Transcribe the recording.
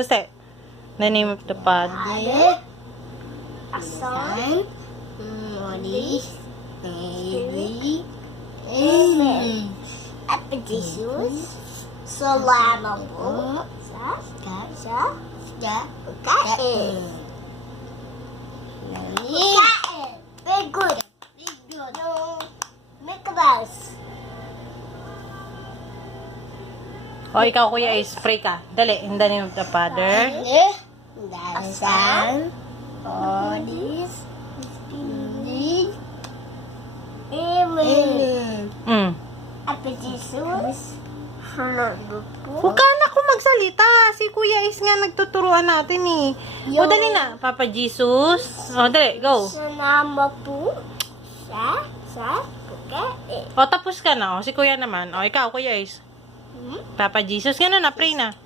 Basta. The name of the Father. Son, Holy Spirit. Amen. At Jesus, salamat po sa pagkain. Very good. Make a mouse. O, ikaw, Kuya Ace, pray ka. Dali, in the name of the Father. The Son, Holy Spirit. Amen. At Jesus, salamat po. Huwag ka na ako magsalita. Si Kuya Ace nga nagtuturuan natin eh. O, dali na. Papa Jesus. O, dali, go. Salamat po sa pagkain. O, tapos ka na. O, si Kuya naman. O, ikaw, Kuya Ace. Papa Jesus, gano'n na, pray na.